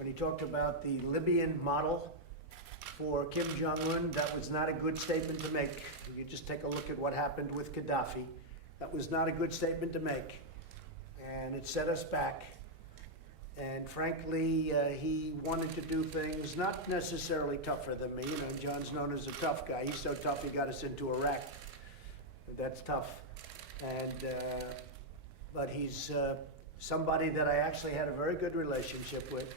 when he talked about the Libyan model for Kim Jong-un. That was not a good statement to make. If you just take a look at what happened with Gaddafi, that was not a good statement to make. And it set us back. And frankly, he wanted to do things not necessarily tougher than me. You know, John's known as a tough guy. He's so tough he got us into Iraq. That's tough. And but he's somebody that I actually had a very good relationship with,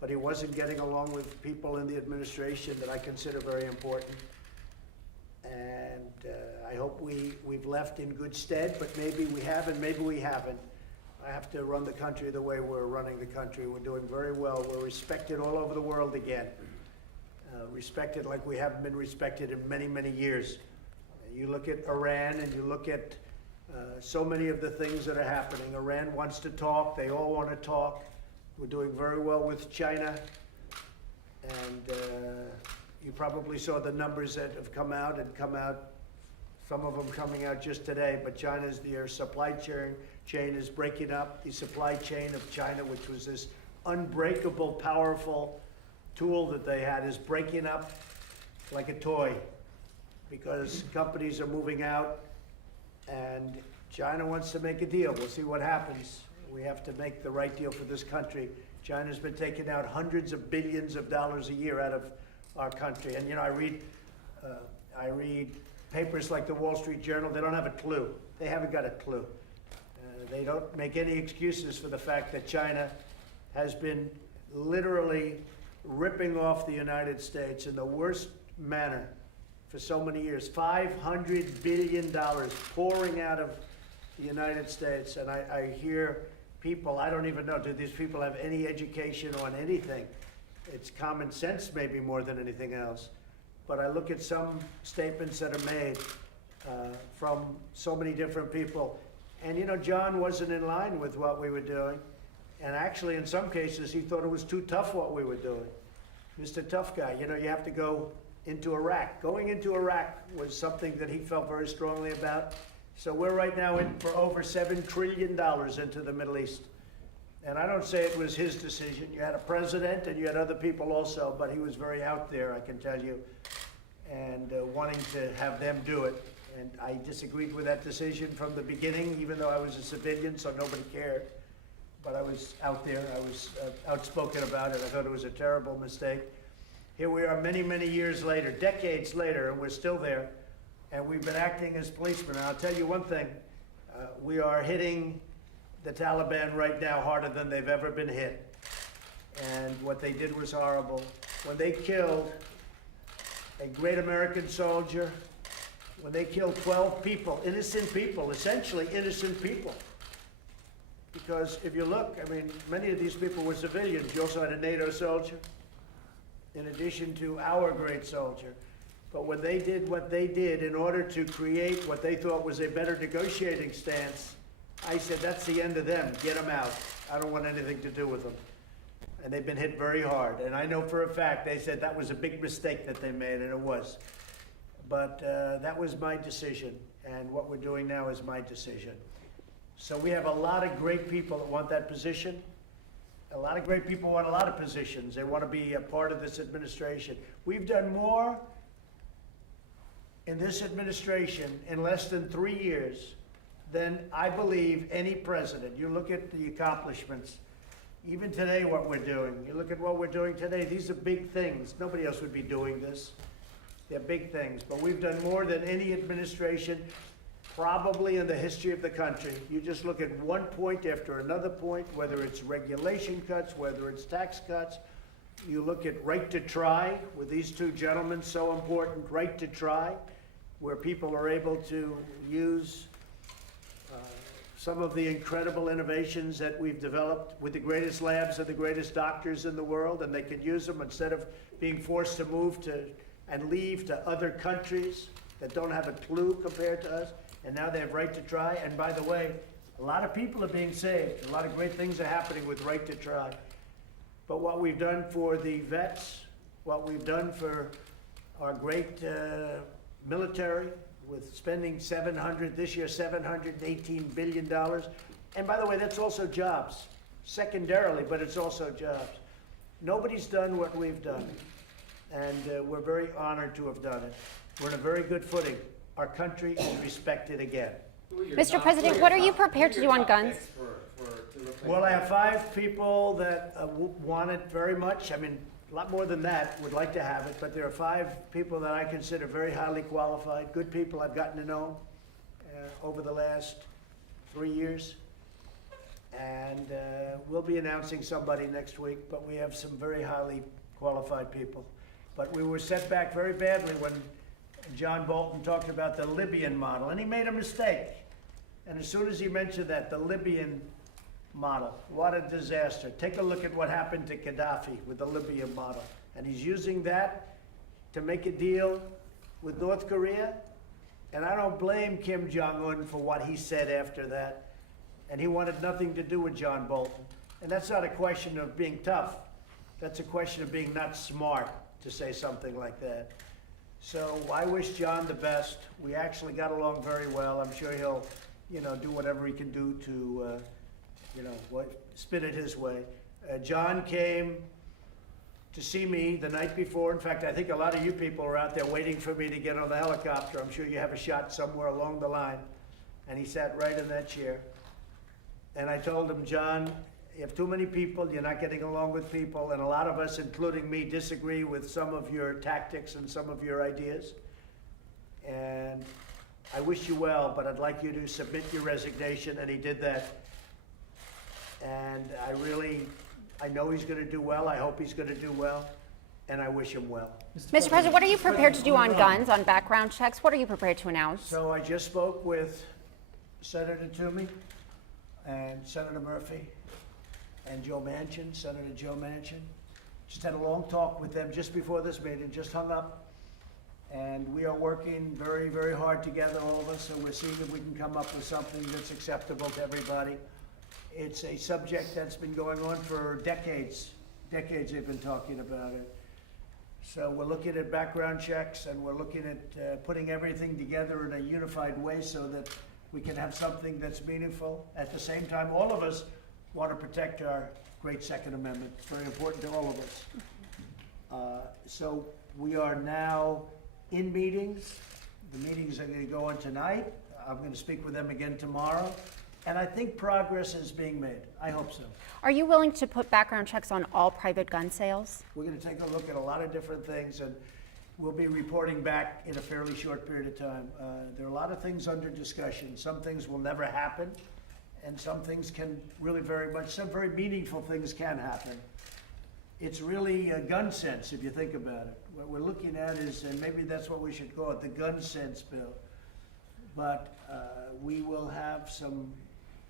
but he wasn't getting along with people in the administration that I consider very important. And I hope we've left in good stead, but maybe we have and maybe we haven't. I have to run the country the way we're running the country. We're doing very well. We're respected all over the world again. Respected like we haven't been respected in many, many years. You look at Iran and you look at so many of the things that are happening. Iran wants to talk. They all want to talk. We're doing very well with China. And you probably saw the numbers that have come out, some of them coming out just today, but their supply chain is breaking up. The supply chain of China, which was this unbreakable, powerful tool that they had, is breaking up like a toy because companies are moving out and China wants to make a deal. We'll see what happens. We have to make the right deal for this country. China's been taking out hundreds of billions of dollars a year out of our country. And you know, I read papers like the Wall Street Journal. They don't have a clue. They haven't got a clue. They don't make any excuses for the fact that China has been literally ripping off the United States in the worst manner for so many years. $500 billion pouring out of the United States. And I hear people, I don't even know, do these people have any education on anything? It's common sense maybe more than anything else. But I look at some statements that are made from so many different people. And you know, John wasn't in line with what we were doing. And actually, in some cases, he thought it was too tough what we were doing. Mr. Tough Guy, you know, you have to go into Iraq. Going into Iraq was something that he felt very strongly about. So we're right now in for over $7 trillion into the Middle East. And I don't say it was his decision. You had a president and you had other people also, but he was very out there, I can tell you, and wanting to have them do it. And I disagreed with that decision from the beginning, even though I was a civilian, so nobody cared. But I was out there. I was outspoken about it. I thought it was a terrible mistake. Here we are many, many years later, decades later, and we're still there. And we've been acting as policemen. And I'll tell you one thing. We are hitting the Taliban right now harder than they've ever been hit. And what they did was horrible. When they killed a great American soldier, when they killed 12 people, innocent people, essentially innocent people. Because if you look, I mean, many of these people were civilians. You also had a NATO soldier, in addition to our great soldier. But when they did what they did in order to create what they thought was a better negotiating stance, I said, that's the end of them. Get them out. I don't want anything to do with them. And they've been hit very hard. And I know for a fact they said that was a big mistake that they made, and it was. But that was my decision, and what we're doing now is my decision. So we have a lot of great people that want that position. A lot of great people want a lot of positions. They want to be a part of this administration. We've done more in this administration in less than 3 years than I believe any president. You look at the accomplishments. Even today, what we're doing. You look at what we're doing today. These are big things. Nobody else would be doing this. They're big things, but we've done more than any administration probably in the history of the country. You just look at one point after another point, whether it's regulation cuts, whether it's tax cuts. You look at right to try with these two gentlemen, so important, right to try, where people are able to use some of the incredible innovations that we've developed with the greatest labs and the greatest doctors in the world, and they can use them instead of being forced to move to and leave to other countries that don't have a clue compared to us, and now they have right to try. And by the way, a lot of people are being saved. A lot of great things are happening with right to try. But what we've done for the vets, what we've done for our great military, with spending this year $718 billion. And by the way, that's also jobs, secondarily, but it's also jobs. Nobody's done what we've done, and we're very honored to have done it. We're in a very good footing. Our country is respected again. Mr. President, what are you prepared to do on guns? Well, I have 5 people that want it very much. I mean, a lot more than that would like to have it, but there are 5 people that I consider very highly qualified, good people I've gotten to know over the last 3 years. And we'll be announcing somebody next week, but we have some very highly qualified people. But we were set back very badly when John Bolton talked about the Libyan model, and he made a mistake. And as soon as he mentioned that, the Libyan model, what a disaster. Take a look at what happened to Gaddafi with the Libyan model. And he's using that to make a deal with North Korea. And I don't blame Kim Jong-un for what he said after that. And he wanted nothing to do with John Bolton. And that's not a question of being tough. That's a question of being not smart to say something like that. So I wish John the best. We actually got along very well. I'm sure he'll, do whatever he can do to, spin it his way. John came to see me the night before. In fact, I think a lot of you people are out there waiting for me to get on the helicopter. I'm sure you have a shot somewhere along the line. And he sat right in that chair. And I told him, John, you have too many people, you're not getting along with people, and a lot of us, including me, disagree with some of your tactics and some of your ideas. And I wish you well, but I'd like you to submit your resignation, and he did that. And I know he's going to do well, I hope he's going to do well, and I wish him well. Mr. President, what are you prepared to do on guns, on background checks? What are you prepared to announce? So I just spoke with Senator Toomey and Senator Murphy and Senator Joe Manchin. Just had a long talk with them just before this meeting, just hung up. And we are working very, very hard together, all of us, and we're seeing if we can come up with something that's acceptable to everybody. It's a subject that's been going on for decades. Decades they've been talking about it. So we're looking at background checks, and we're looking at putting everything together in a unified way so that we can have something that's meaningful. At the same time, all of us want to protect our great Second Amendment. It's very important to all of us. So we are now in meetings. The meetings are going to go on tonight. I'm going to speak with them again tomorrow. And I think progress is being made. I hope so. Are you willing to put background checks on all private gun sales? We're going to take a look at a lot of different things, and we'll be reporting back in a fairly short period of time. There are a lot of things under discussion. Some things will never happen, and some things can really some very meaningful things can happen. It's really a gun sense, if you think about it. What we're looking at is, and maybe that's what we should call it, the gun sense bill. But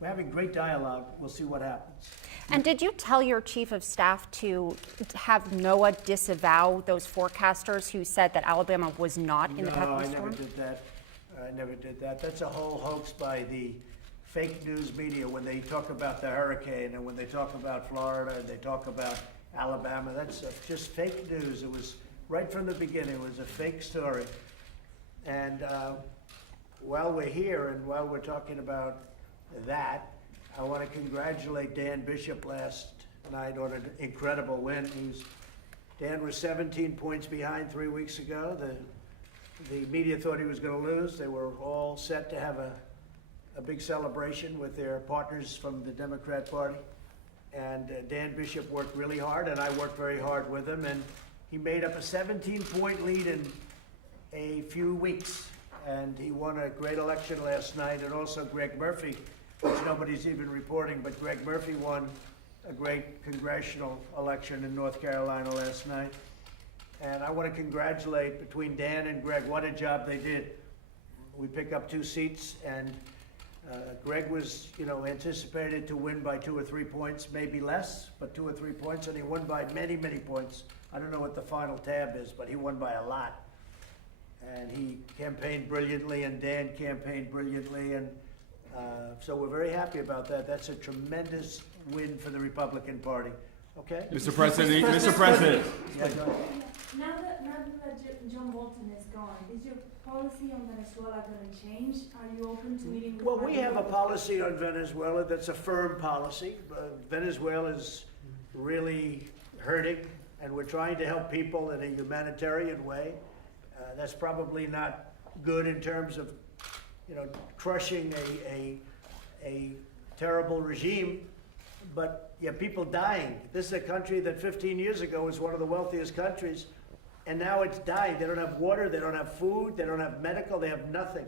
we're having great dialogue. We'll see what happens. And did you tell your chief of staff to have NOAA disavow those forecasters who said that Alabama was not in the path of the storm? No, I never did that. That's a whole hoax by the fake news media when they talk about the hurricane and when they talk about Florida and they talk about Alabama. That's just fake news. It was right from the beginning. It was a fake story. And while we're here and while we're talking about that, I want to congratulate Dan Bishop last night on an incredible win. Dan was 17 points behind 3 weeks ago. The media thought he was going to lose. They were all set to have a big celebration with their partners from the Democrat Party. And Dan Bishop worked really hard, and I worked very hard with him. And he made up a 17-point lead in a few weeks. And he won a great election last night. And also Greg Murphy, which nobody's even reporting, but Greg Murphy won a great congressional election in North Carolina last night. And I want to congratulate between Dan and Greg, what a job they did. We pick up 2 seats, and Greg was, anticipated to win by 2 or 3 points, maybe less, but 2 or 3 points, and he won by many, many points. I don't know what the final tab is, but he won by a lot. And he campaigned brilliantly, and Dan campaigned brilliantly, and so we're very happy about that. That's a tremendous win for the Republican Party. Okay? Mr. President. Yeah, go ahead. Now that John Bolton is gone, is your policy on Venezuela going to change? Are you open to meeting with Well, we have a policy on Venezuela that's a firm policy. Venezuela is really hurting, and we're trying to help people in a humanitarian way. That's probably not good in terms of, crushing a terrible regime, but yeah, people dying. This is a country that 15 years ago was one of the wealthiest countries, and now it's dying. They don't have water, they don't have food, they don't have medical, they have nothing.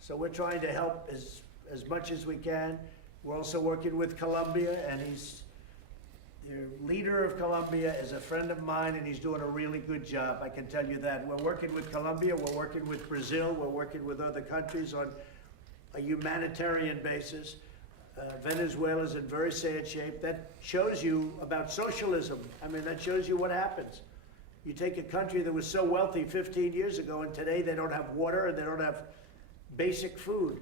So we're trying to help as much as we can. We're also working with Colombia, and the leader of Colombia is a friend of mine, and he's doing a really good job, I can tell you that. We're working with Colombia, we're working with Brazil, we're working with other countries on a humanitarian basis. Venezuela's in very sad shape. That shows you about socialism. I mean, that shows you what happens. You take a country that was so wealthy 15 years ago, and today they don't have water and they don't have basic food.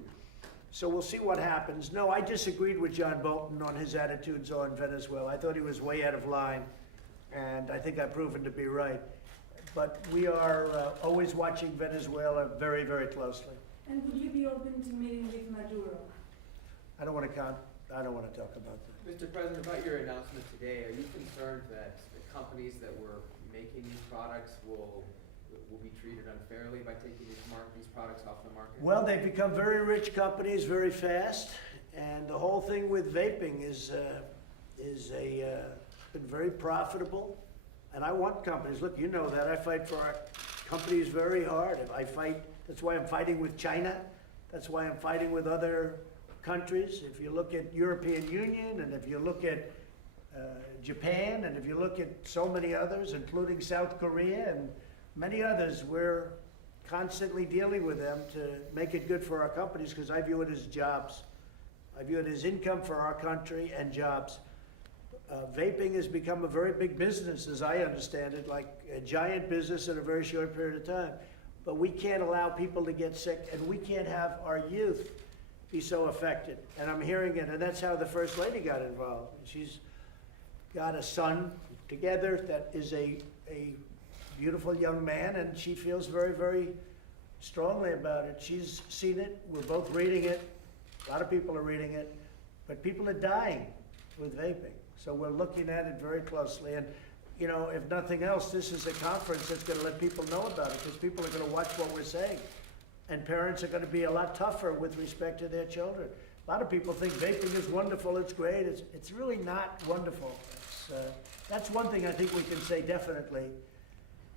So we'll see what happens. No, I disagreed with John Bolton on his attitudes on Venezuela. I thought he was way out of line, and I think I've proven to be right. But we are always watching Venezuela very, very closely. And would you be open to meeting with Maduro? I don't want to talk about that. Mr. President, about your announcement today, are you concerned that the companies that were making these products will be treated unfairly by taking these products off the market? Well, they've become very rich companies very fast, and the whole thing with vaping is been very profitable. And I want companies. Look, you know that I fight for our companies very hard. That's why I'm fighting with China. That's why I'm fighting with other countries. If you look at European Union, and if you look at Japan, and if you look at so many others, including South Korea and many others, we're constantly dealing with them to make it good for our companies, because I view it as jobs. I view it as income for our country and jobs. Vaping has become a very big business, as I understand it, like a giant business in a very short period of time. But we can't allow people to get sick, and we can't have our youth be so affected. And I'm hearing it, and that's how the First Lady got involved. She's got a son together that is a beautiful young man, and she feels very, very strongly about it. She's seen it. We're both reading it. A lot of people are reading it. But people are dying with vaping. So we're looking at it very closely. And, if nothing else, this is a conference that's going to let people know about it, because people are going to watch what we're saying. And parents are going to be a lot tougher with respect to their children. A lot of people think vaping is wonderful, it's great. It's really not wonderful. That's one thing I think we can say definitely,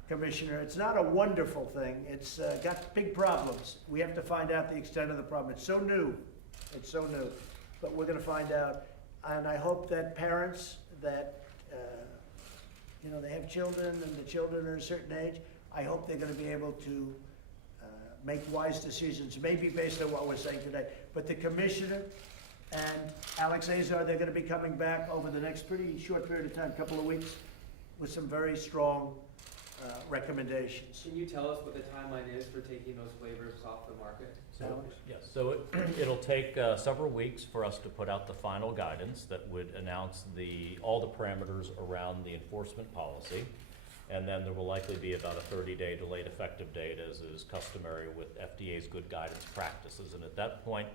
Commissioner. It's not a wonderful thing. It's got big problems. We have to find out the extent of the problem. It's so new. It's so new. But we're going to find out. And I hope that parents that, they have children, and the children are a certain age, I hope they're going to be able to make wise decisions, maybe based on what we're saying today. But the Commissioner and Alex Azar, they're going to be coming back over the next pretty short period of time, couple of weeks, with some very strong recommendations. Can you tell us what the timeline is for taking those flavors off the market? Yes, so it'll take several weeks for us to put out the final guidance that would announce all the parameters around the enforcement policy. And then there will likely be about a 30-day delayed effective date, as is customary with FDA's good guidance practices. And at that point,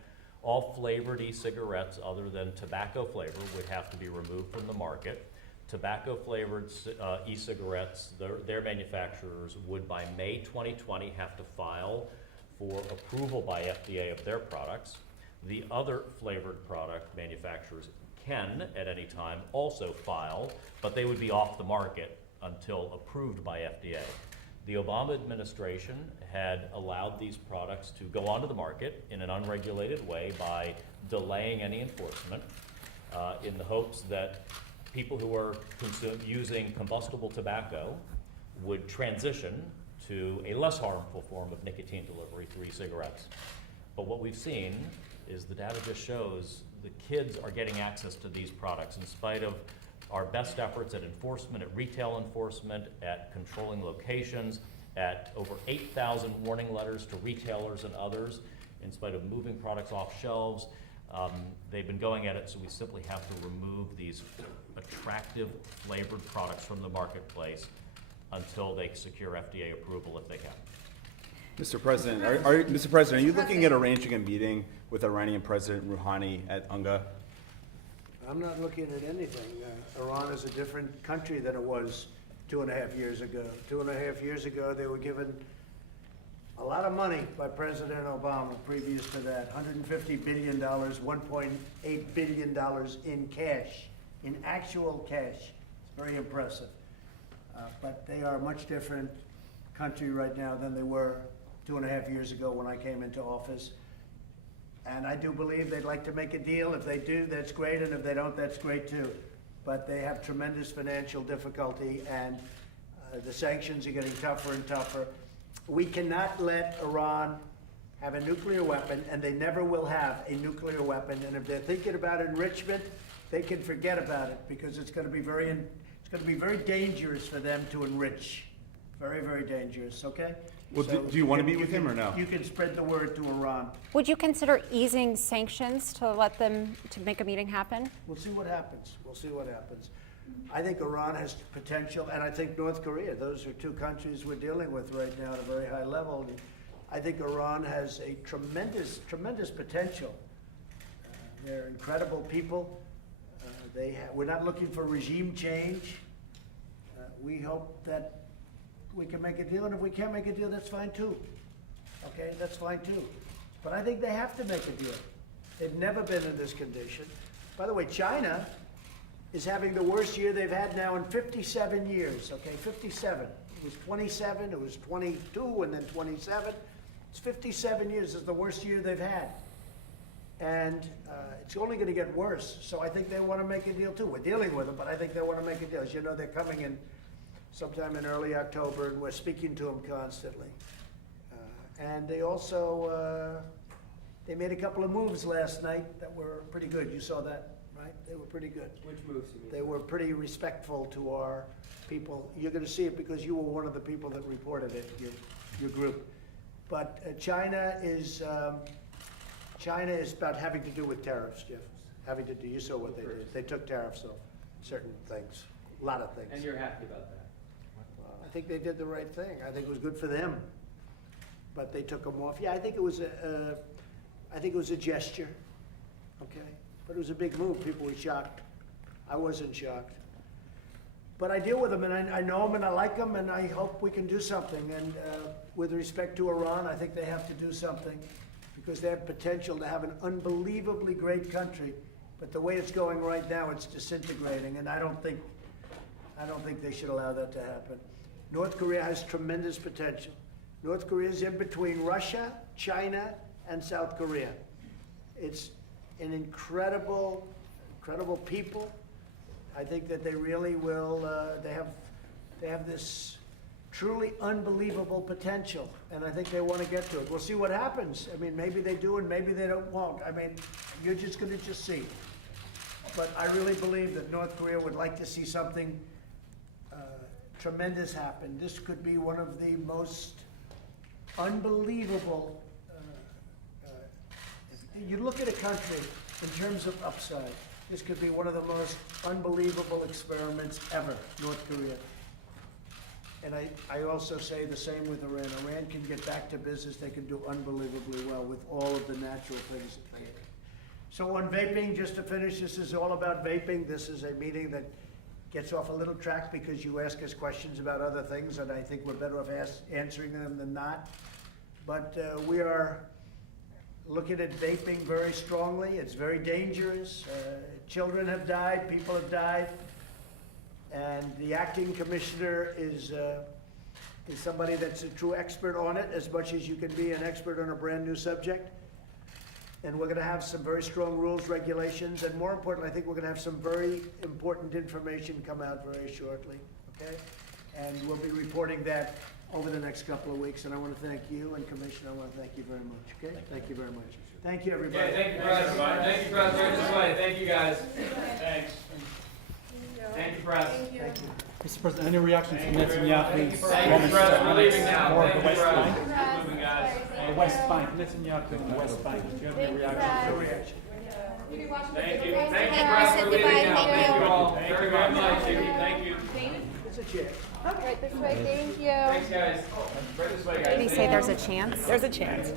all flavored e-cigarettes other than tobacco flavor would have to be removed from the market. Tobacco-flavored e-cigarettes, their manufacturers would by May 2020 have to file for approval by FDA of their products. The other flavored product manufacturers can, at any time, also file, but they would be off the market until approved by FDA. The Obama administration had allowed these products to go onto the market in an unregulated way by delaying any enforcement in the hopes that people who are using combustible tobacco would transition to a less harmful form of nicotine delivery through e-cigarettes. But what we've seen is the data just shows the kids are getting access to these products in spite of our best efforts at enforcement, at retail enforcement, at controlling locations, at over 8,000 warning letters to retailers and others, in spite of moving products off shelves. They've been going at it, so we simply have to remove these attractive flavored products from the marketplace until they secure FDA approval, if they can. Mr. President, Mr. President, are you looking at arranging a meeting with Iranian President Rouhani at UNGA? I'm not looking at anything. Iran is a different country than it was 2.5 years ago. 2.5 years ago, they were given a lot of money by President Obama. Previous to that, $150 billion, $1.8 billion in cash, in actual cash. It's very impressive. But they are a much different country right now than they were 2.5 years ago when I came into office. And I do believe they'd like to make a deal. If they do, that's great, and if they don't, that's great too. But they have tremendous financial difficulty, and the sanctions are getting tougher and tougher. We cannot let Iran have a nuclear weapon, and they never will have a nuclear weapon. And if they're thinking about enrichment, they can forget about it, because it's going to be very dangerous for them to enrich. Very, very dangerous. Okay. Well, So do you want to can- meet with him or no? You can spread the word to Iran. Would you consider easing sanctions to let them, to make a meeting happen? We'll see what happens. We'll see what happens. I think Iran has potential, and I think North Korea. Those are two countries we're dealing with right now at a very high level. I think Iran has a tremendous, tremendous potential. They're incredible people. We're not looking for regime change. We hope that we can make a deal, and if we can't make a deal, that's fine too. Okay, that's fine too. But I think they have to make a deal. They've never been in this condition. By the way, China is having the worst year they've had now in 57 years, okay, 57. It was 27, it was 22, and then 27. It's 57 years, it's the worst year they've had. And it's only gonna get worse, so I think they wanna make a deal too. We're dealing with them, but I think they wanna make a deal. As you know, they're coming in sometime in early October, and we're speaking to them constantly. And they also, they made a couple of moves last night that were pretty good. You saw that, right? They were pretty good. Which moves you mean? They were pretty respectful to our people. You're gonna see it because you were one of the people that reported it, your group. But China is about having to do with tariffs, Jeff. Having to do, you saw what they did. They took tariffs off certain things, a lot of things. And you're happy about that? I think they did the right thing. I think it was good for them, but they took them off. Yeah, I think it was a gesture, okay? But it was a big move. People were shocked. I wasn't shocked. But I deal with them, and I know them, and I like them, and I hope we can do something. And with respect to Iran, I think they have to do something because they have potential to have an unbelievably great country. But the way it's going right now, it's disintegrating, and I don't think they should allow that to happen. North Korea has tremendous potential. North Korea is in between Russia, China, and South Korea. It's an incredible, incredible people. I think that they really will, they have this truly unbelievable potential, and I think they want to get to it. We'll see what happens. I mean, maybe they do and maybe they won't. I mean, you're just going to just see. But I really believe that North Korea would like to see something tremendous happen. This could be one of the most unbelievable, you look at a country in terms of upside, this could be one of the most unbelievable experiments ever, North Korea. And I also say the same with Iran. Iran can get back to business. They can do unbelievably well with all of the natural things that they have. So on vaping, just to finish, this is all about vaping. This is a meeting that gets off a little track because you ask us questions about other things, and I think we're better off answering them than not. But we are looking at vaping very strongly. It's very dangerous. Children have died, people have died, and the acting commissioner is somebody that's a true expert on it, as much as you can be an expert on a brand new subject. And we're gonna have some very strong rules, regulations, and more importantly, I think we're gonna have some very important information come out very shortly, okay? And we'll be reporting that over the next couple of weeks, and I wanna thank you, and Commissioner, I wanna thank you very much, okay? Thank you very much. Thank you, everybody. Yeah, thank you, Press. Thank you, Press. Right this way. Thank you, guys. Thanks. Thank you, Press. Thank you. Mr. President, any reaction to Netanyahu's Thank you, Press. We're leaving now. or Thank the you, West Press. Bank? Keep moving, guys. The West Bank, Netanyahu and the West Bank. Do you have any reaction? No reaction. Thank you. Thank you, Press. We're leaving now. Thank you all very, very much. Thank you. It's a chair. Right this way, thank you. Thanks, guys. Right this way, guys. Did he say there's a chance? There's a chance.